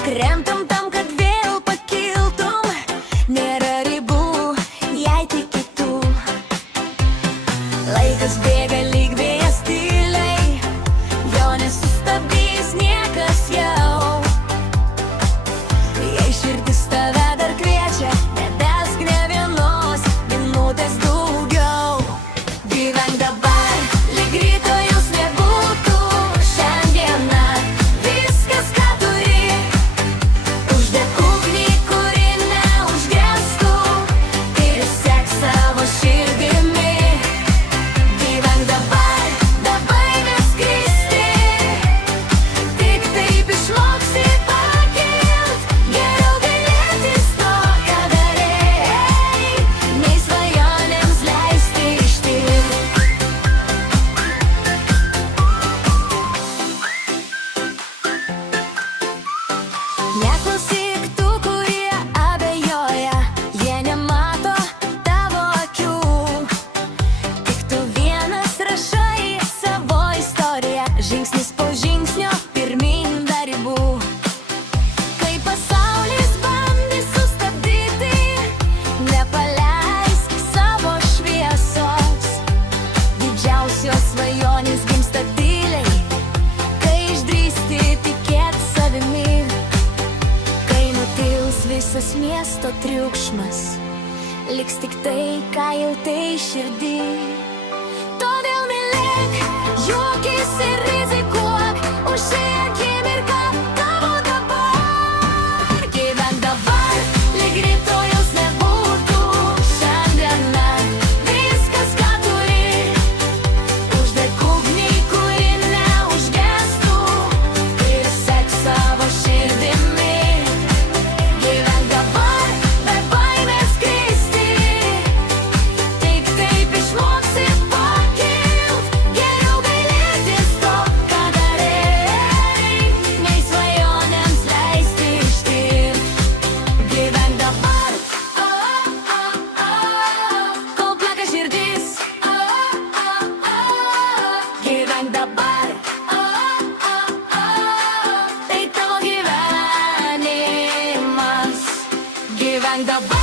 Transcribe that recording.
Krentam tam, kad vėl pakiltum. Nėra ribų, jei tik kitų. Laikas bėga lyg vėjas tyliai, jo nesustabdys niekas jau. Jei širdis tave dar kviečia, nebesk nė vienos minutės daugiau. Gyvenk dabar, lyg rytojus nebūtų. Šiandieną viskas, ką turi. Uždek ugnį, kuri neužgestų, ir sek savo širdimi. Gyvenk dabar, dabar neskristi, tik taip išmoksi pakilt. Geriau gailėtis to, ką darei, nei svajonėms leisti ištirpt. Neklausyk tų, kurie abejoja, jie nemato tavo akių. Tik tu vienas rašai savo istoriją, žingsnis po žingsnio pirmyn be ribų. Kai pasaulis bandys sustabdyti, nepaleisk savo šviesos. Didžiausios svajonės gimsta tyliai, kai išdrįsti tikėt savimi. Kai nutils visas miesto triukšmas, liks tik tai, ką jautei širdį. Todėl mylėk, juokis ir rizikuok, už šią akimirką tavo dabar. Gyvenk dabar, lyg rytojus nebūtų. Šiandieną viskas, ką turi. Uždek ugnį, kuri neužgestų, ir sek savo širdimi. Gyvenk dabar, be baimės skristi, tik taip išmoksi pakilt. Geriau gailėtis to, ką darei, nei svajonėms leisti ištirpt. Gyvenk dabar, kol plaka širdis. Gyvenk dabar, tai tavo gyvenimas. Gyvenk dabar.